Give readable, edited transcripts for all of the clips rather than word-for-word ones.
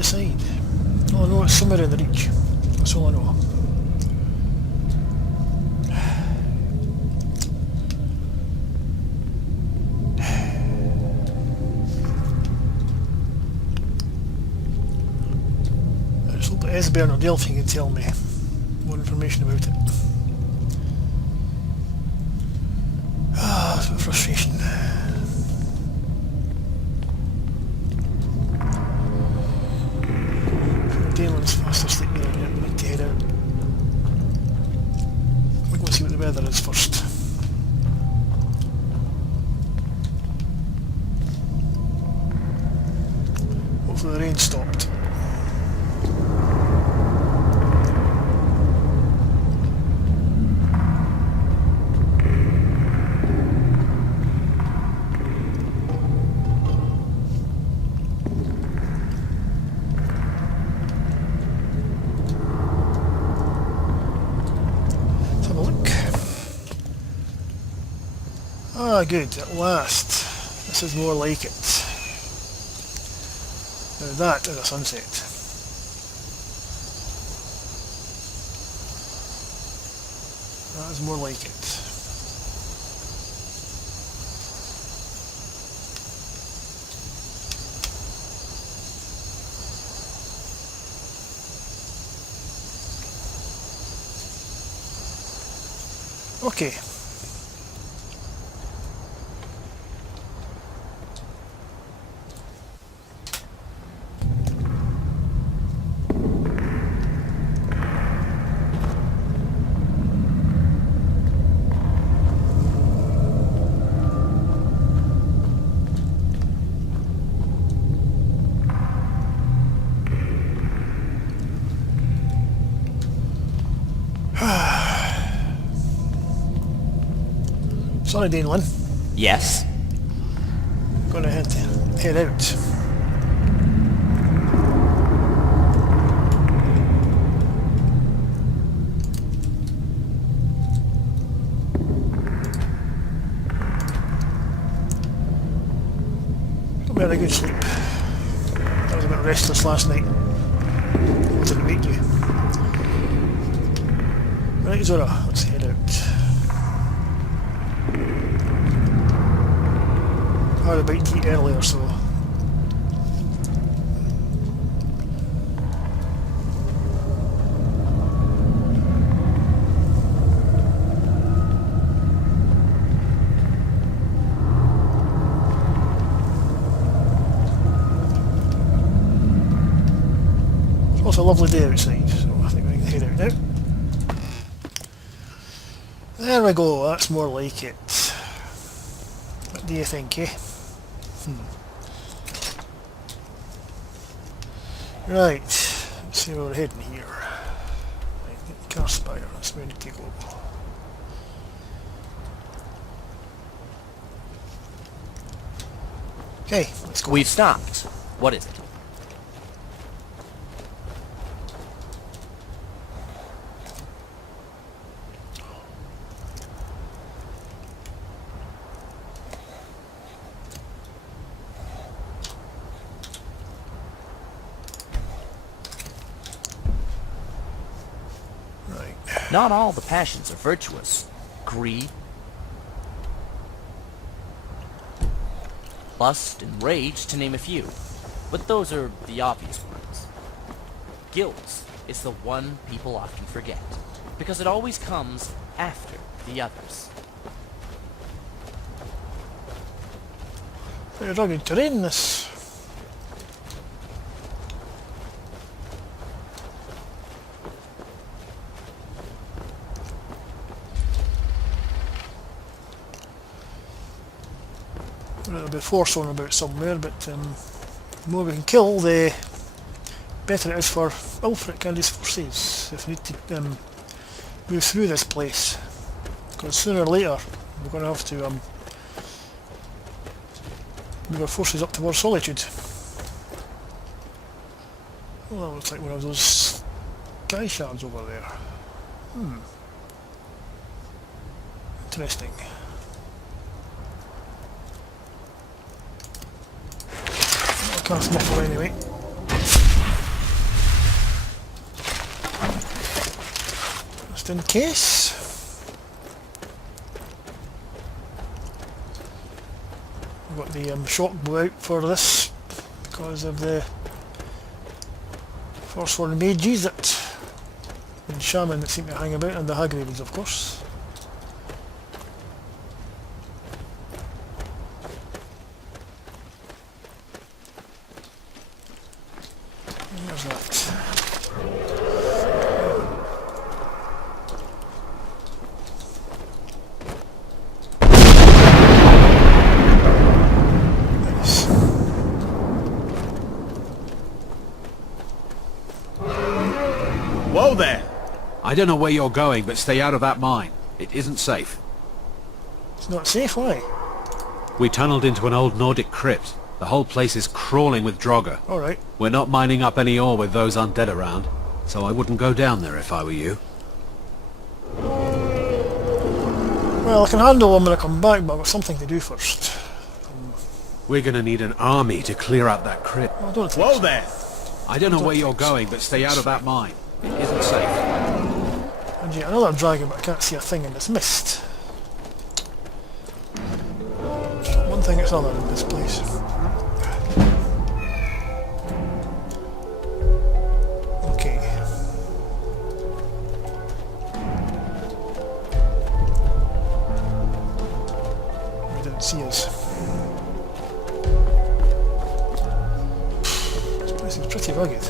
decide. Oh no, it's somewhere in the reach. That's all I know. I just hope that Esbern or Delphi can tell me more information about it. Ah, it's a bit of frustration. Damon's fast asleep there, yeah, we need to head out. We'll go see what the weather is first. Hopefully the rain stopped. Ah, good, at last. This is more like it. Now that is a sunset. That is more like it. Okay. Sorry, Danelin. Yes? Gonna head out. Got me had a good sleep. I was a bit restless last night. Wanted to wake you. Right, Zora, let's head out. I had a bite to eat earlier, so... It's also a lovely day outside, so I think we can head out now. There we go, that's more like it. What do you think, eh? Right, let's see where we're heading here. Right, car spire, that's where we need to go. Okay, let's go. We've stopped. What is it? Not all the passions are virtuous. Greed, lust, and rage, to name a few. But those are the obvious ones. Guilt is the one people often forget, because it always comes after the others. Very rugged terrain, this. There'll be force on about somewhere, but the more we can kill, the better it is for Ulfric and his forces if we need to move through this place. Because sooner or later we're going to have to move our forces up towards Solitude. Well, that looks like one of those sky shards over there. Interesting. Cast muffle anyway. Just in case. I've got the shock bow out for this because of the Forsworn mages and shaman that seem to hang about, and the hag ravens, of course. And there's that. Nice. Whoa there! I don't know where you're going, but stay out of that mine. It isn't safe. It's not safe, why? We tunneled into an old Nordic crypt. The whole place is crawling with Draugr. Alright. We're not mining up any ore with those undead around, so I wouldn't go down there if I were you. Well, I can handle them when I come back, but I've got something to do first. We're gonna need an army to clear out that crypt. I don't think Whoa so. there! I don't know where you're going, but stay out of that mine. It isn't safe. And yet another dragon, but I can't see a thing in this mist. One thing it's other in this place. Okay. He didn't see us. This place is pretty rugged.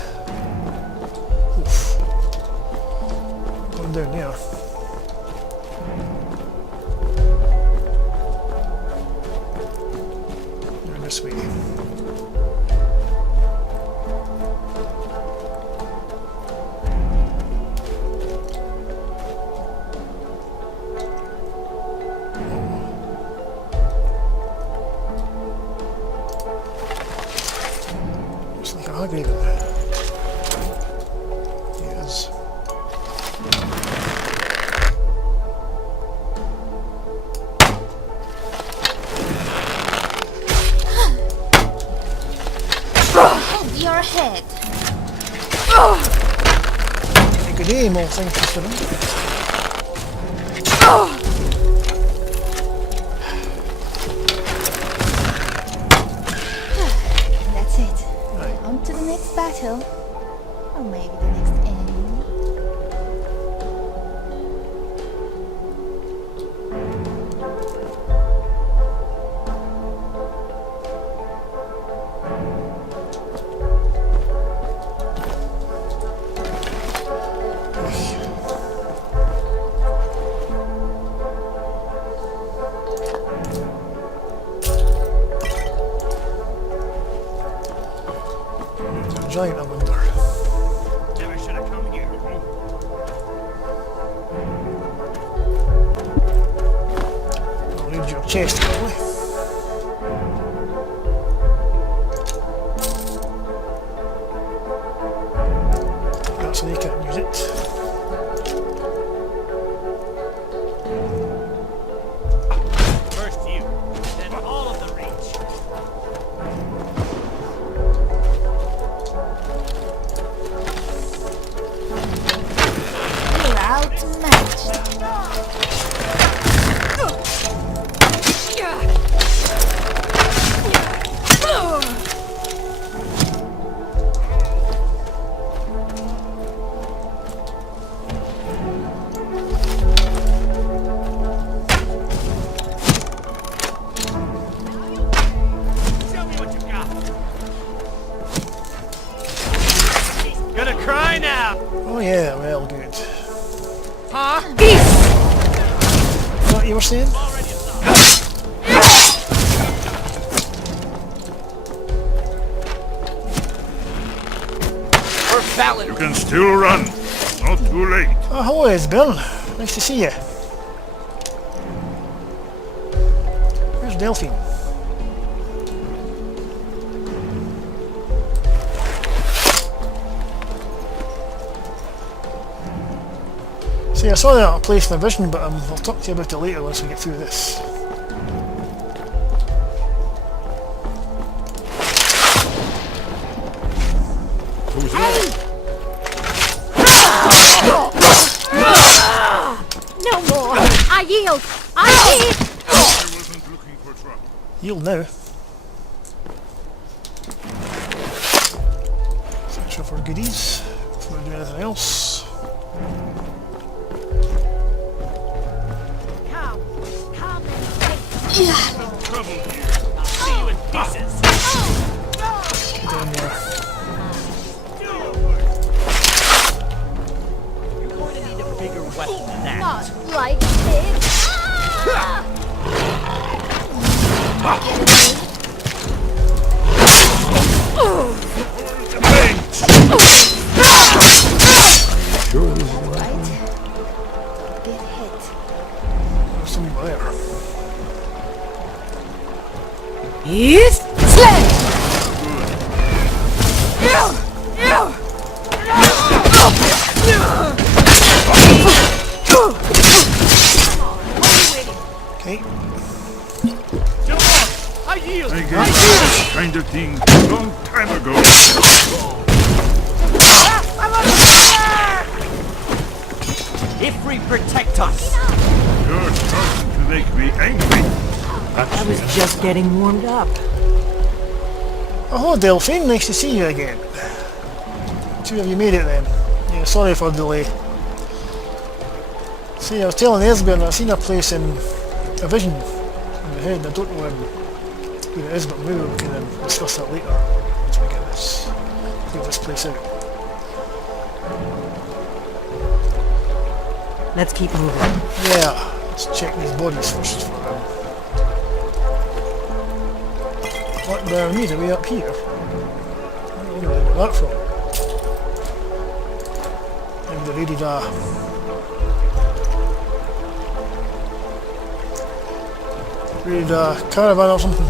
Oof. Going down there. Down this way. Looks like a hag raven. Yes. Hold your head. A good aim, all things considered. That's it. Right. On to the next battle. Or maybe the next enemy. Giant, I wonder. Never should have come here. I'll read your chest quickly. That's so you can't use it. First you, then all of the reach. You're outmatched. Show me what you got. Gonna cry now. Oh yeah, well, good. Huh? What you were saying? Already aside. We're valid. You can still run. Not too late. Oh, hello, Esbern. Nice to see you. Where's Delphine? See, I saw that place in the vision, but I'll talk to you about it later once we get through this. Who's there? I yield! I yield! I wasn't looking for trouble. Yield now. Search for goodies. Before we do anything else. Come. Come and Trouble here. See you in pieces. Get down there. You're going to need a bigger weapon than that. not like this. Alright. Get hit. There's somebody there. Yes! Slam! Okay. Jump on. I yield. I gave up this kind of thing a long time ago. Ifri, protect us! You're starting to make me angry. I was just getting warmed up. Oh, Delphine, nice to see you again. Two of you made it then. Yeah, sorry for the delay. See, I was telling Esbjorn I seen a place in a vision in my head. I don't know where it is, but maybe we can discuss that later once we get this place out. Let's keep moving. Yeah, let's check these bodies first for what bear me? Are we up here? I don't know where we got that from. Maybe the lady raided a caravan or something.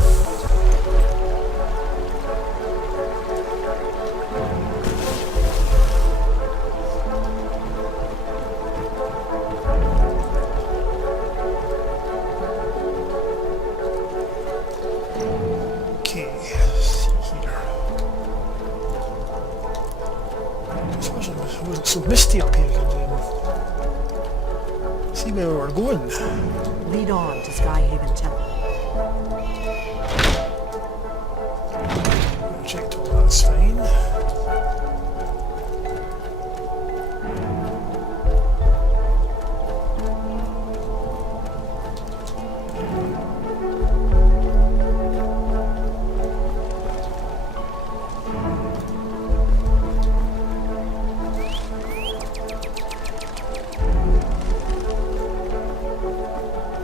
It wasn't so misty up here. See where we're going. Lead on to Skyhaven Temple. Checked all that's fine.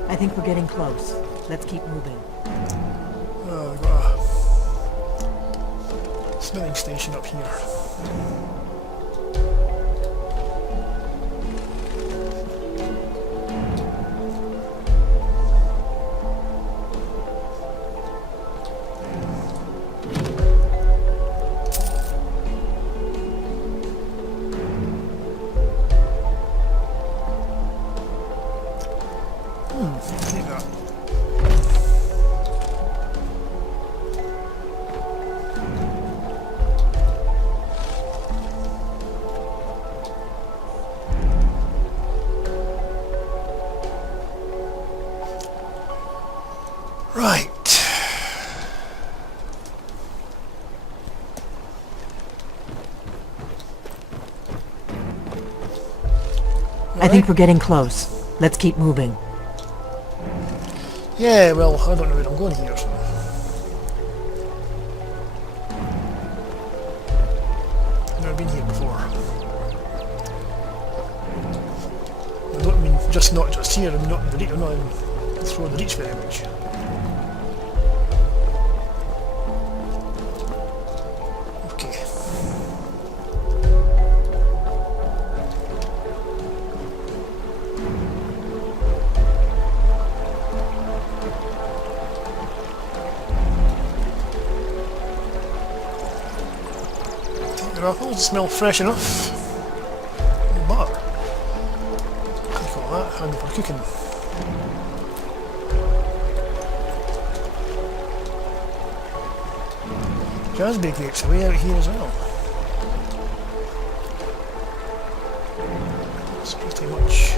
I think we're getting close. Let's keep moving. We've got a smelling station up here. Take that. Right. I think we're getting close. Let's keep moving. Yeah, well, I don't know where I'm going here, so. I've never been here before. I don't mean not just here, I'm not in the reach, I'm not in through the reach very much. Okay. Apples smell fresh enough. Butter. Take all that, handy for cooking. Raspberry grapes are way out here as well. It's pretty much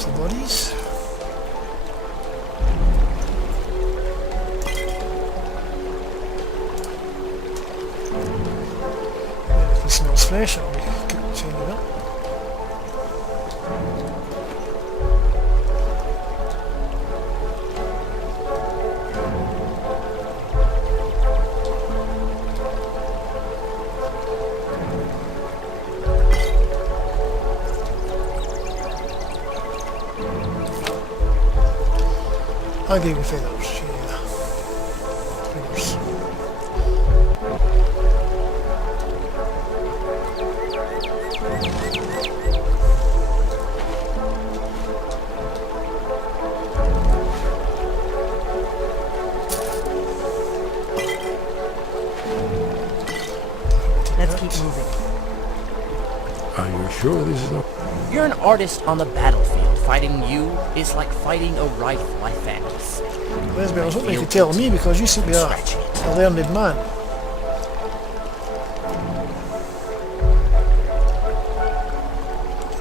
There's the bodies. If it smells fresh, it'll be good to it up. I gave you feathers, yeah. Feathers. Let's keep moving. Are you sure this is not... You're an artist on the battlefield. Fighting you is like fighting a rifle, I fantasy. Lesbian, I was hoping you could tell me because you seem to be a learned man.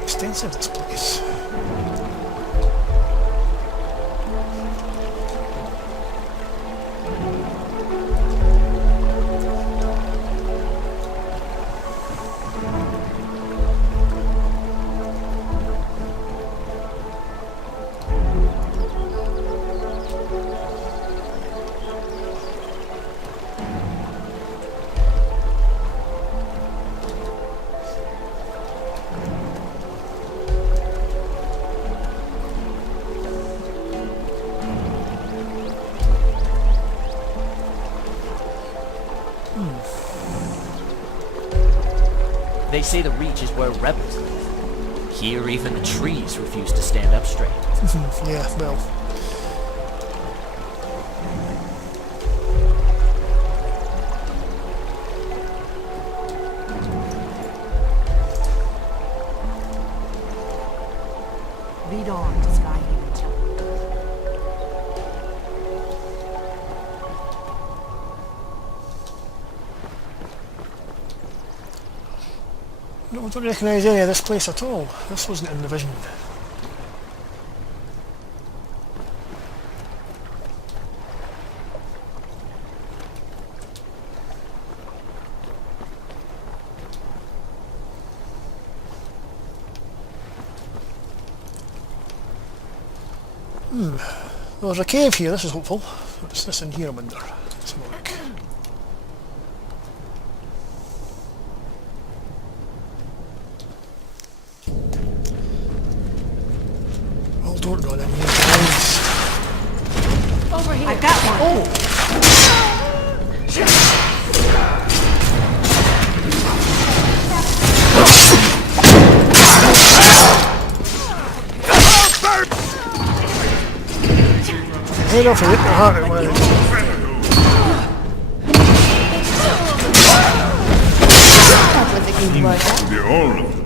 Extensive, this place. They say the Reach is where rebels live. Here, even the trees refuse to stand up straight. Yeah, well. Lead on to Skyhaven Tower. No, I don't recognise any of this place at all. This wasn't in the vision. Well, there's a cave here, this is hopeful. What's this in here, I wonder? Let's have a look. Well, don't run in here, guys. Over here. I got one. Oh! Head off and hit your heart away. That was a good workout. Be all of them.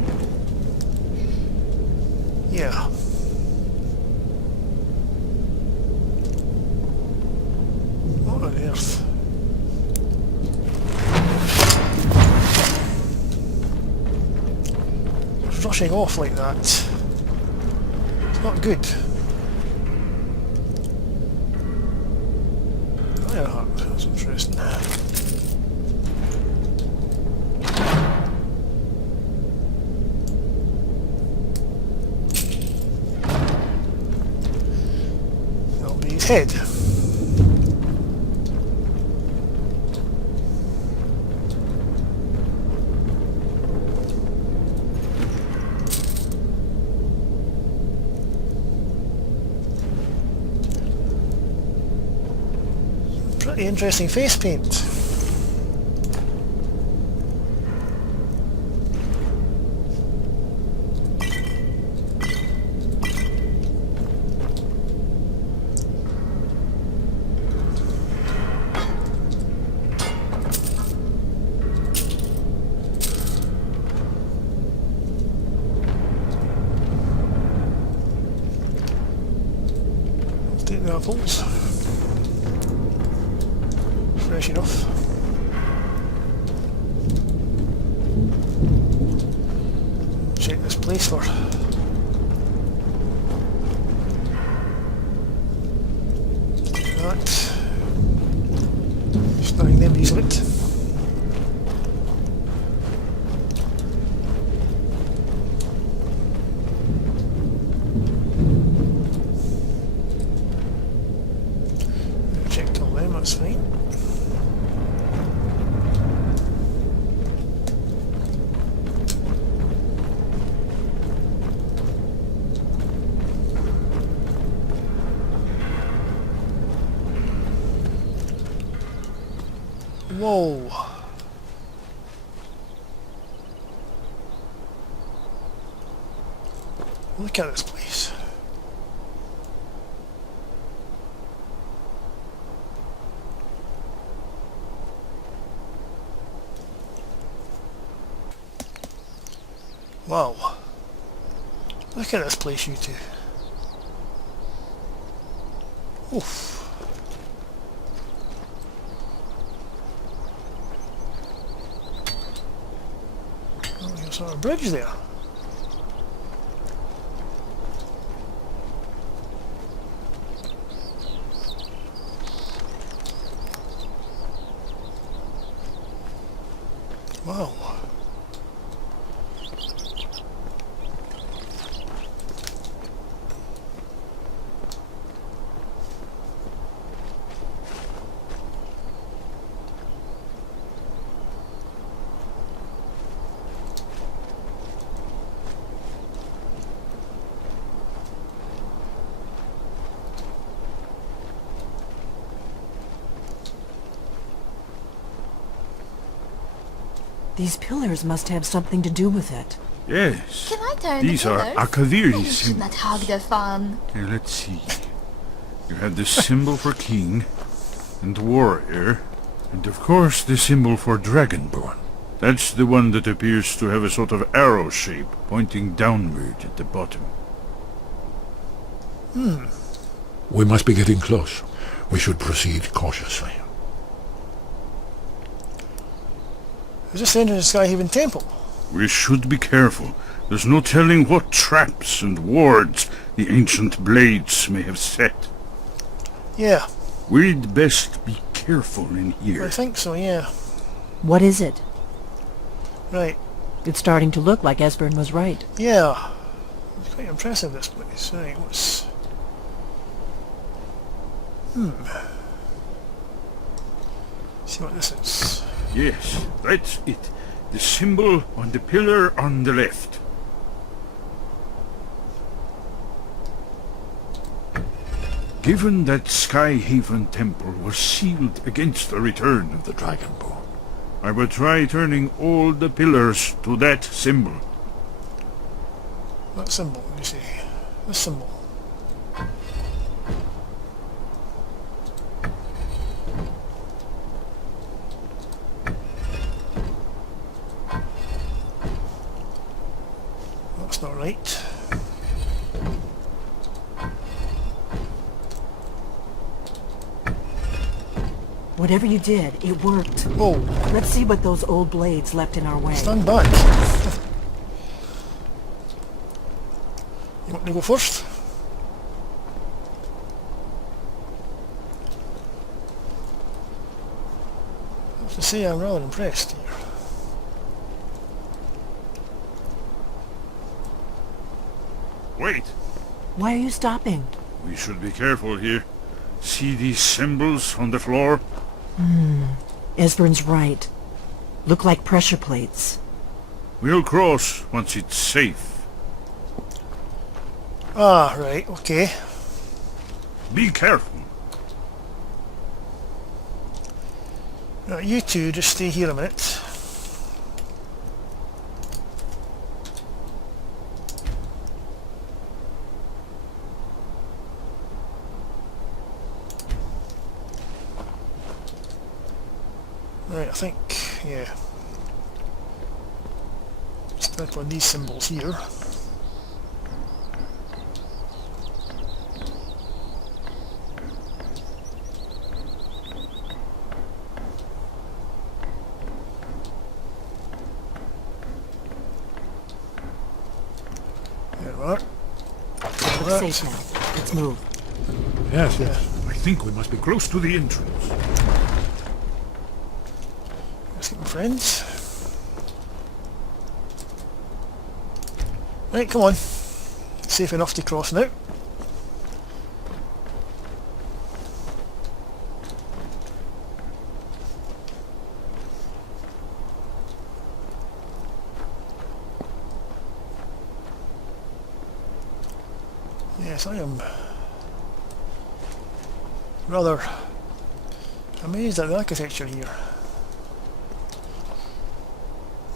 Yeah. What on earth? It's rushing off like that. It's not good. Yeah, that's interesting. That'll be his head. Pretty interesting face paint. Let's take the apples. Fresh enough. Check this place for That. Snowing them using it. Checked all them, that's fine. Whoa. Look at this place. Wow. Look at this place, you two. Oof. Sort of bridge there. Wow. These pillars must have something to do with it. Yes. Can I turn These the are pillars? Akaviri You should symbols. not hog the fun. Here, let's see. You have the symbol for king and warrior, and of course the symbol for dragonborn. That's the one that appears to have a sort of arrow shape pointing downward at the bottom. We must be getting close. We should proceed cautiously. Is this the entrance to Skyhaven Temple? We should be careful. There's no telling what traps and wards the ancient blades may have set. Yeah, We'd best be careful in I here. think so, yeah. What is it? Right, It's starting to look like Esbern was right. yeah. It's quite impressive, this place. Right, what's... See what this is. Yes, that's it. The symbol on the pillar on the left. Given that Skyhaven Temple was sealed against the return of The Dragonborn. I will try turning all the pillars to that symbol. What symbol, you see? This symbol. That's not right. Whatever you did, it worked. Whoa, Let's see what those old blades left in our way. stand back. You want to go first? I have to say I'm rather impressed here. Wait, Why are you stopping? we should be careful here. See these symbols on the floor? Esbern's right. Look like pressure plates. We'll cross once it's safe. Ah, right, okay. Be careful. Right, you two just stay here a minute. Right, I think, yeah. Start on these symbols here. There we are. Looks safe now. Let's move. Yes, yes. think we must be close to the entrance. Let's get my friends. Right, come on. Safe enough to cross now. Yes, I am rather amazed at the architecture here.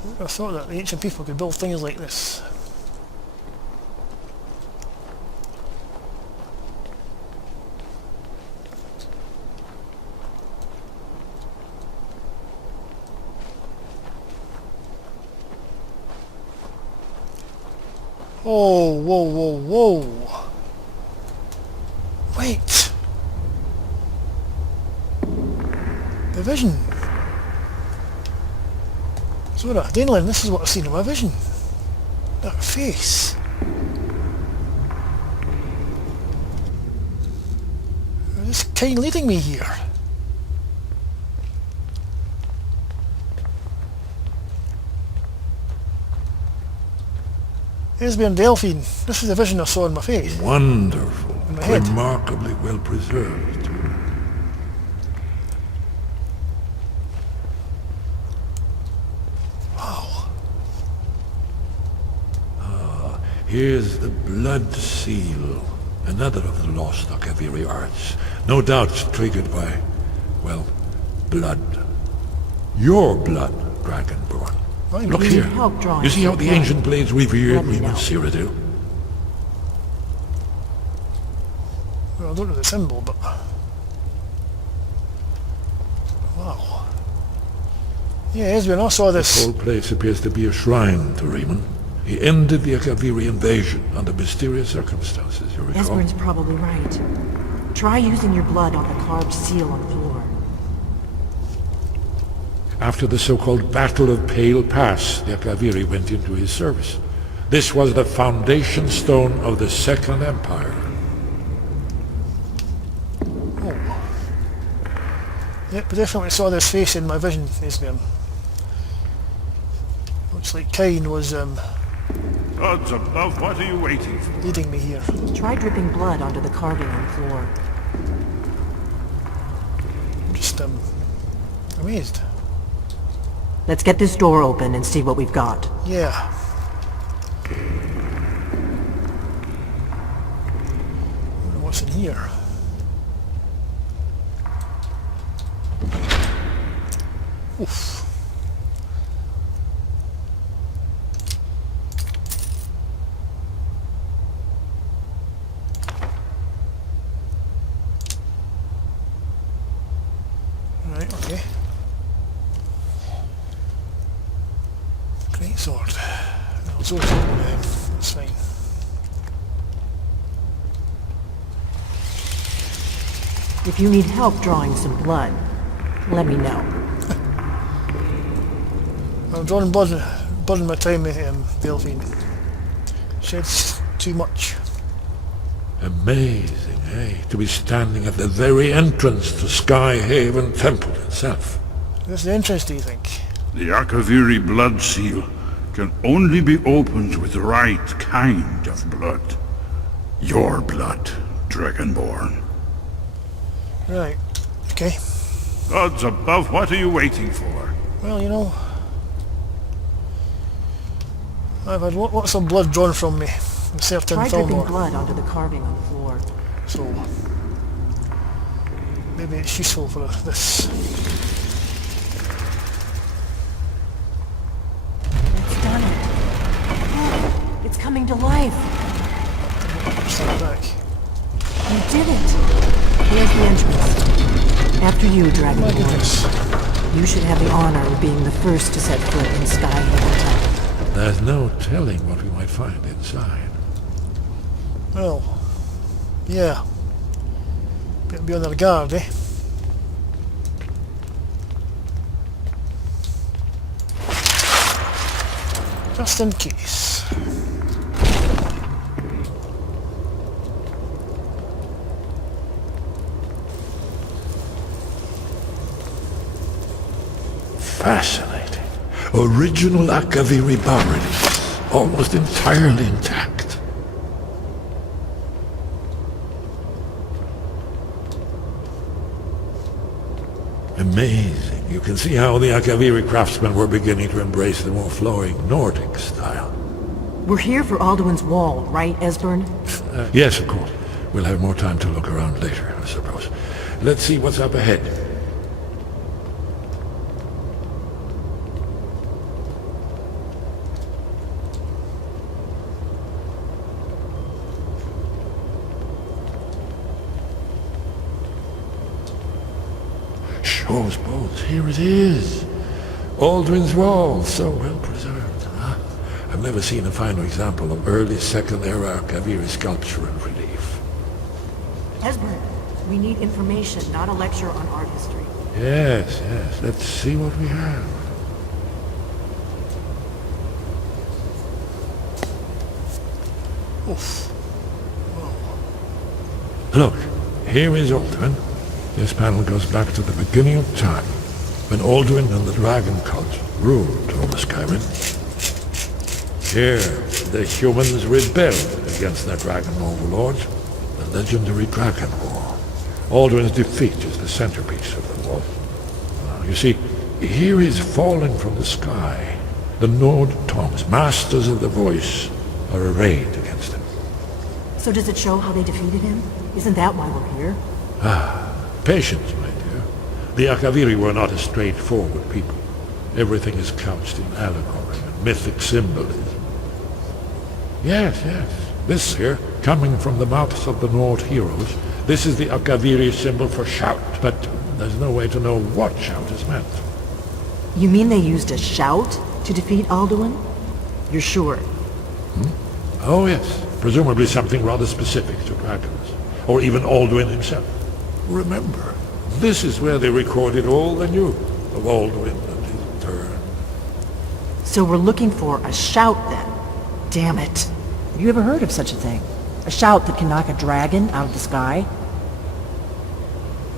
I would have thought that the ancient people could build things like this. Oh, whoa, whoa, whoa. Wait. The vision. Zora, Daneland, this is what I've seen in my vision. That face. This kind leading me here. Esbjorn Delphine, this is the vision I saw in my face. Wonderful. In my head. Remarkably well preserved. Wow. Here's the blood seal. Another of the lost Akaviri arts. No doubt triggered by, well, blood. Your blood, Dragonborn. Right, Look please. here. Help drawing You see how some the blood. ancient blades revered Let me know. Reman Cyrodiil? Well, I don't know the symbol, but... Wow. Yeah, Esbjorn, I saw The this. whole place appears to be a shrine to Reman. He ended the Akaviri invasion under mysterious circumstances, you recall? Esbjorn's probably right. Try using your blood on the carved seal on the floor. After the so-called Battle of Pale Pass, the Akaviri went into his service. This was the foundation stone of the Second Empire. Oh. Yep, I definitely saw this face in my vision, Esbjorn. Looks like Kain was Gods above, what are you waiting for? leading me here. Try dripping blood onto the carving on the floor. I'm just amazed. Let's get this door open and see what we've got. Yeah. Wonder what's in here? Oof. Right, okay. Great sword. No, sword that's fine. If you need help drawing some blood, let me know. I'm drawing blood in my time with Delphine. Sheds too much. Amazing, eh? To be standing at the very entrance to Skyhaven Temple itself. This is the entrance, do you think? The Akaviri blood seal can only be opened with the right kind of blood. Your blood, Dragonborn. Right. Okay. Gods above, what are you waiting for? Well, you know, I've had lots of blood drawn from me in certain Try dripping Thalmor, blood onto the carving on the floor. so maybe it's useful for this. It's done it. It's coming to life. Stand back. You did it. Here's the entrance. After you, My Dragonborn. goodness. You should have the honor of being the first to set foot in Skyhaven Temple. There's no telling what we might find inside. Well, yeah. Better be on their guard, eh? Just in case. Fascinating. Original Akaviri bas-reliefs, almost entirely intact. Amazing. You can see how the Akaviri craftsmen were beginning to embrace the more flowing Nordic style. We're here for Alduin's Wall, right, Esbern? Yes, of course. We'll have more time to look around later, I suppose. Let's see what's up ahead. Shaw's bones, here it is. Alduin's Wall, so well preserved. Huh? I've never seen a finer example of early Second Era Akaviri sculpture and relief. Esbern, we need information, not a lecture on art history. Yes, let's see what we have. Oof. Look, here is Alduin. This panel goes back to the beginning of time, when Alduin and the dragon cult ruled over Skyrim. Here, the humans rebelled against their dragon overlords, the legendary Dragon War. Alduin's defeat is the centerpiece of the war. You see, here is fallen from the sky. The Nord Tongs, masters of the voice, are arrayed against him. So does it show how they defeated him? Isn't that why we're here? Patience, my dear. The Akaviri were not a straightforward people. Everything is couched in allegory and mythic symbolism. Yes. This here, coming from the mouths of the Nord heroes, this is the Akaviri symbol for shout, but there's no way to know what shout is meant. You mean they used a shout to defeat Alduin? You're sure? Oh yes, presumably something rather specific to dragons, or even Alduin himself. Remember, this is where they recorded all they knew of Alduin and his turn. So we're looking for a shout then. Damn it. Have you ever heard of such a thing? A shout that can knock a dragon out of the sky?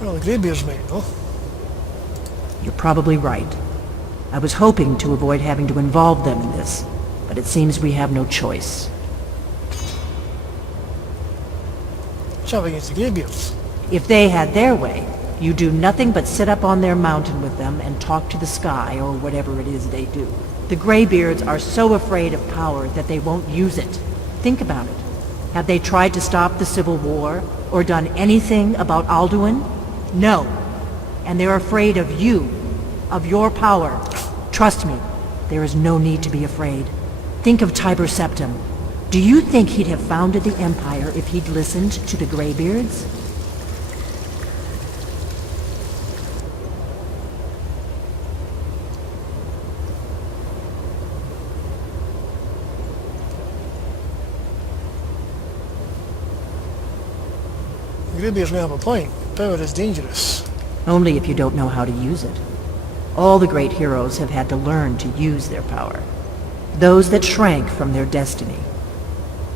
Well, the Greybeards might, no? You're probably right. I was hoping to avoid having to involve them in this, but it seems we have no choice. Shout against the Greybeards. If they had their way, you do nothing but sit up on their mountain with them and talk to the sky or whatever it is they do. The Greybeards are so afraid of power that they won't use it. Think about it. Have they tried to stop the Civil War or done anything about Alduin? No. And they're afraid of you, of your power. Trust me, there is no need to be afraid. Think of Tiber Septim. Do you think he'd have founded the Empire if he'd listened to the Greybeards? The Greybeards may have a point. Power is dangerous. Only if you don't know how to use it. All the great heroes have had to learn to use their power. Those that shrank from their destiny.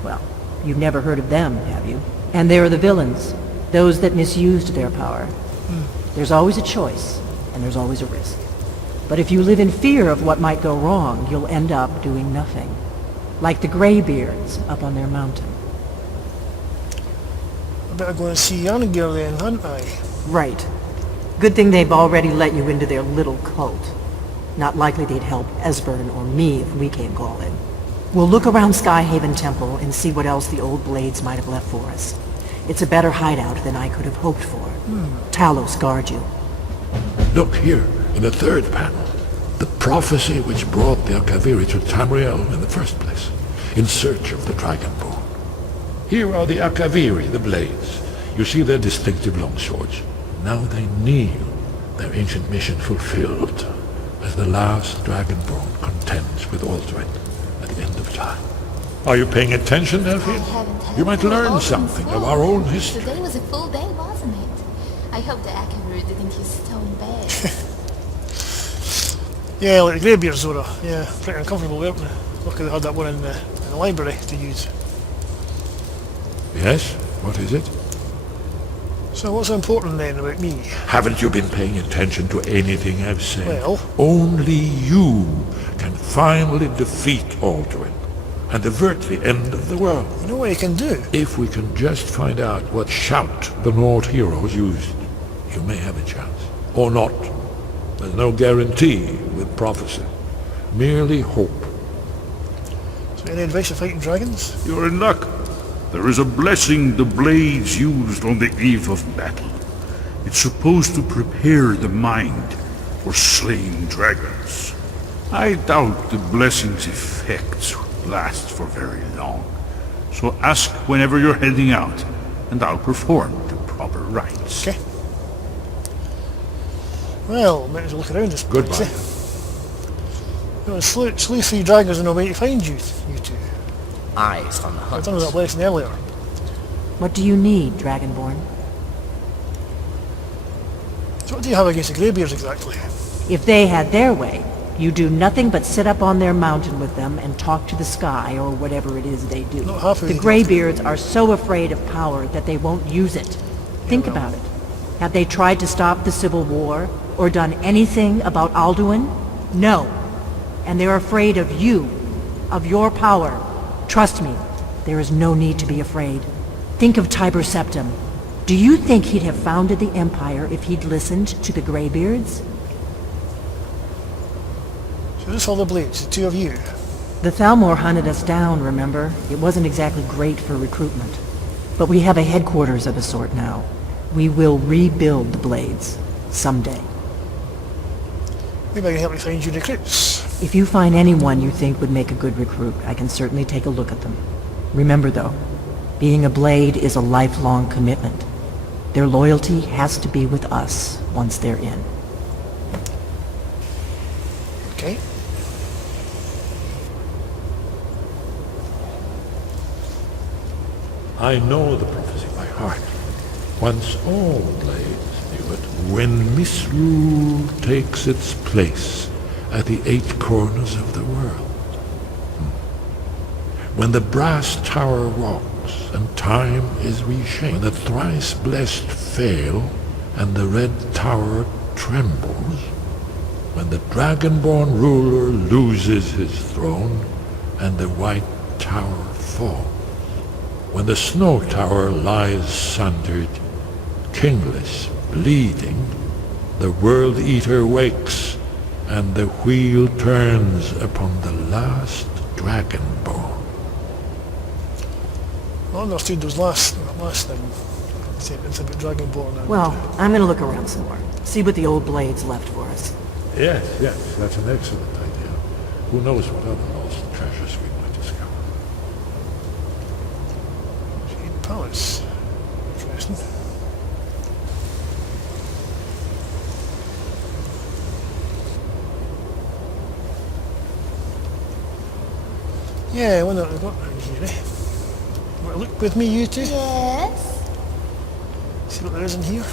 Well, you've never heard of them, have you? And there are the villains, those that misused their power. There's always a choice, and there's always a risk. But if you live in fear of what might go wrong, you'll end up doing nothing. Like the Greybeards up on their mountain. I better go and see Yanagir then, hadn't I? Right. Good thing they've already let you into their little cult. Not likely they'd help Esbern or me if we came calling. We'll look around Skyhaven Temple and see what else the old blades might have left for us. It's a better hideout than I could have hoped for. Talos guard you. Look here, in the third panel. The prophecy which brought the Akaviri to Tamriel in the first place, in search of the Dragonborn. Here are the Akaviri, the blades. You see their distinctive longswords. Now they kneel, their ancient mission fulfilled, as the last Dragonborn contends with Alduin at the end of time. Are you paying attention, Delphine? You might learn something of our own history. Today was a full day, wasn't it? I hope the Akaviri didn't use stone bed. Yeah, like the Greybeards, Zora. Yeah, pretty uncomfortable, weren't they? Luckily they had that one in the library to use. Yes? What is it? So what's important then about me? Haven't you been paying attention to anything I've said? Well? Only you can finally defeat Alduin and avert the end of the world. You know what you can do? If we can just find out what shout the Nord heroes used, you may have a chance. Or not. There's no guarantee with prophecy. Merely hope. So any advice for fighting dragons? You're in luck. There is a blessing the blades used on the eve of battle. It's supposed to prepare the mind for slaying dragons. I doubt the blessing's effects last for very long. So ask whenever you're heading out, and I'll perform the proper rites. Okay. Well, might as well look around this place. Goodbye. You know, slay 3 dragons on the way to find you two. Eyes on the I hunt. done that lesson earlier. What do you need, Dragonborn? So what do you have against the Greybeards exactly? If they had their way, you do nothing but sit up on their mountain with them and talk to the sky or whatever it is they do. Not half of The it. Greybeards are so afraid of power that they won't use it. Think about it. Have they tried to stop the Civil War or done anything about Alduin? No. And they're afraid of you, of your power. Trust me, there is no need to be afraid. Think of Tiber Septim. Do you think he'd have founded the Empire if he'd listened to the Greybeards? So this all the blades, the 2 of you. The Thalmor hunted us down, remember? It wasn't exactly great for recruitment. But we have a headquarters of a sort now. We will rebuild the Blades. Someday. Maybe I can help you find you recruits. If you find anyone you think would make a good recruit, I can certainly take a look at them. Remember though, being a Blade is a lifelong commitment. Their loyalty has to be with us once they're in. Okay. I know the prophecy by heart. Once all blades knew it, when Misrule takes its place at the 8 corners of the world. When the brass tower rocks and time is reshaped, when the thrice blessed fail and the red tower trembles, when the dragonborn ruler loses his throne and the white tower falls, when the snow tower lies sundered, kingless, bleeding, the world eater wakes and the wheel turns upon the last dragonborn. I understood those last statements about Dragonborn. And, Well, I'm gonna look around some more. See what the old Blades left for us. Yes, that's an excellent idea. Who knows what other lost treasures we might discover. Shade Palace. Interesting. Yeah, I wonder what we've got around here, eh? Want to look with me, you two? Yes? See what there is in here?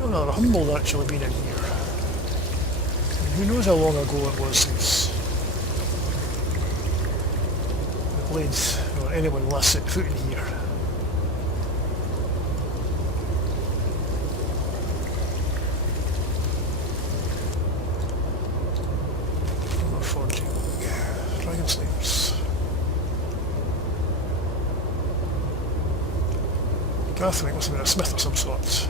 Oh, rather humbled actually being in here. Who knows how long ago it was since the Blades or anyone last set foot in here. More forging. Dragon slaves. Catherine must have been a smith of some sort.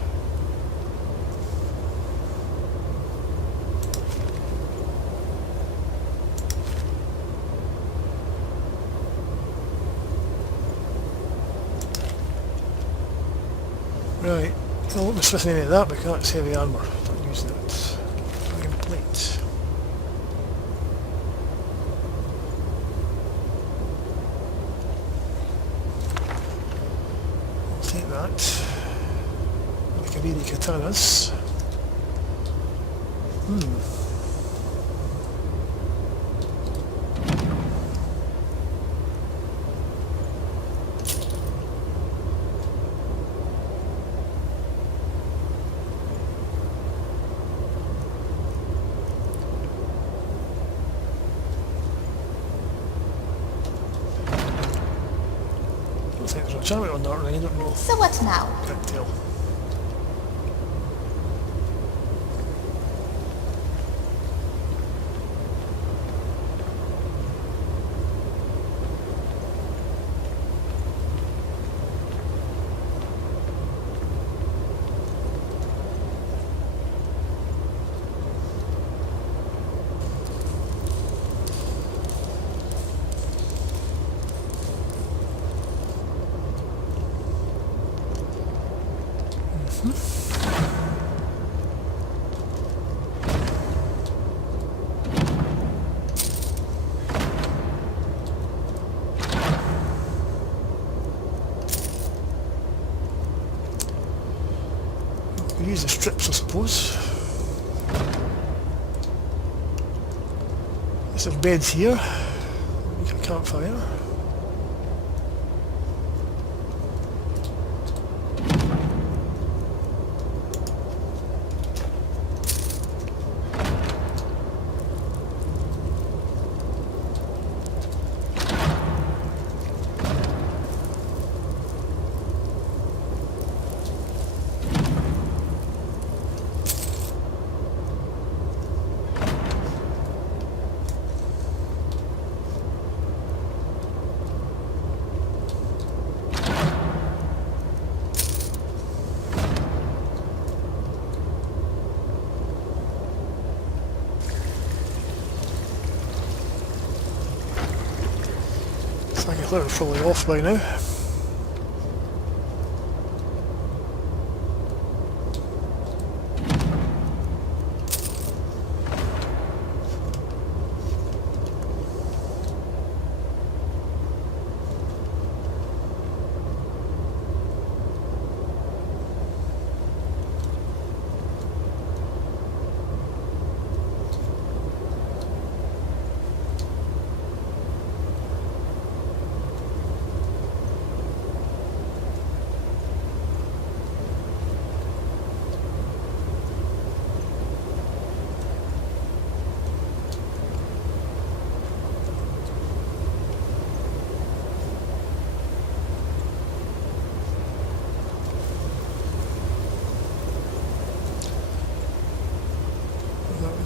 Right, I won't be smithing any of that because that's heavy armour. Don't use that. Dragon plate. I'll take that. Kabiri katanas. turn it on that ring, I don't know. So what now? Can't tell. We use the strips, I suppose. There's beds here. Make a campfire. I think they're probably off by now.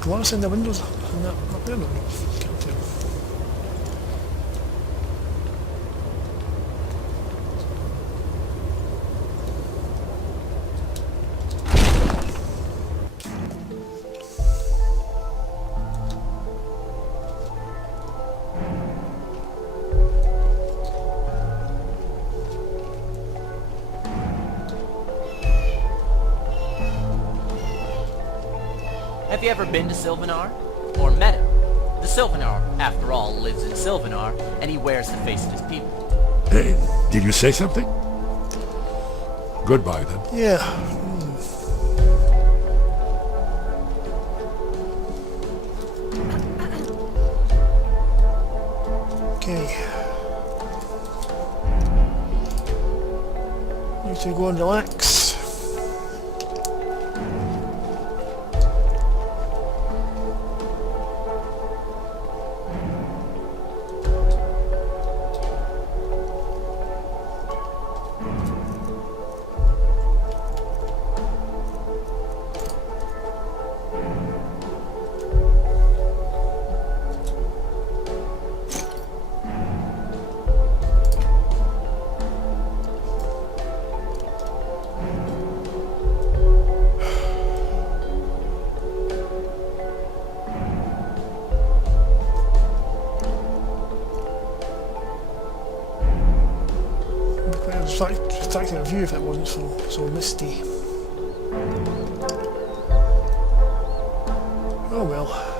Glass in the windows and that up there? No, can't tell. Have you ever been to Sylvanar? Or met him? The Sylvanar, after all, lives in Sylvanar, and he wears the face of his people. Hey, did you say something? Goodbye, then. Yeah. Okay. You two go and relax. Distracting a view if it wasn't so misty. Oh well.